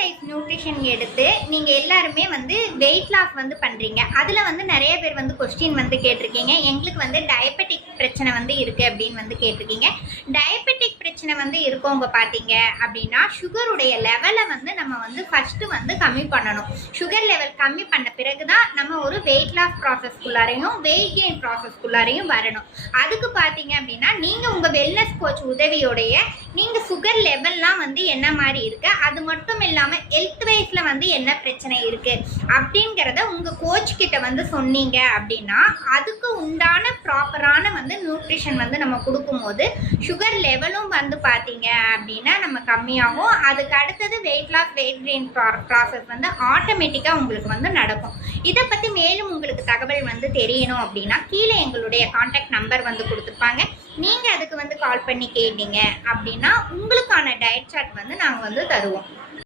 Life nutrition எடுத்து நீங்கள் எல்லாருமே வந்து வெயிட் லாஸ் வந்து பண்ணுறீங்க. அதில் வந்து நிறைய பேர் வந்து கொஸ்டின் வந்து கேட்டிருக்கீங்க. எங்களுக்கு வந்து டயபெட்டிக் பிரச்சனை வந்து இருக்குது அப்படின்னு வந்து கேட்டிருக்கீங்க. டயபெட்டிக் பிரச்சனை வந்து இருக்கவங்க பார்த்தீங்க அப்படின்னா சுகருடைய லெவலை வந்து நம்ம வந்து ஃபஸ்ட்டு வந்து கம்மி பண்ணணும். சுகர் லெவல் கம்மி பண்ண பிறகு தான் நம்ம ஒரு வெயிட் லாஸ் ப்ராசஸ்க்குள்ளாரையும் வெயிட் கெயின் ப்ராசஸ்க்குள்ளாரையும் வரணும். அதுக்கு பார்த்தீங்க அப்படின்னா நீங்கள் உங்கள் வெல்னஸ் கோச் உதவியோடைய நீங்கள் சுகர் லெவல்லாம் வந்து என்ன மாதிரி இருக்குது, அது மட்டும் இல்லாமல் ஹெல்த் வைஸில் வந்து என்ன பிரச்சனை இருக்குது அப்படிங்கிறத உங்கள் கோச் கிட்ட வந்து சொன்னீங்க அப்படின்னா அதுக்கு உண்டான ப்ராப்பரான வந்து நியூட்ரிஷன் வந்து நம்ம கொடுக்கும்போது சுகர் லெவலும் வந்து பார்த்தீங்க அப்படின்னா நம்ம கம்மியாகும். அதுக்கு அடுத்தது weight loss weight gain process வந்து ஆட்டோமேட்டிக்காக உங்களுக்கு வந்து நடக்கும். இதை பற்றி மேலும் உங்களுக்கு தகவல் வந்து தெரியணும் அப்படின்னா கீழே எங்களுடைய கான்டாக்ட் நம்பர் வந்து கொடுத்துருப்பாங்க. நீங்கள் அதுக்கு வந்து கால் பண்ணி கேட்டீங்க அப்படின்னா உங்களுக்கான டயட் சார்ட் வந்து நாங்கள் வந்து தருவோம்.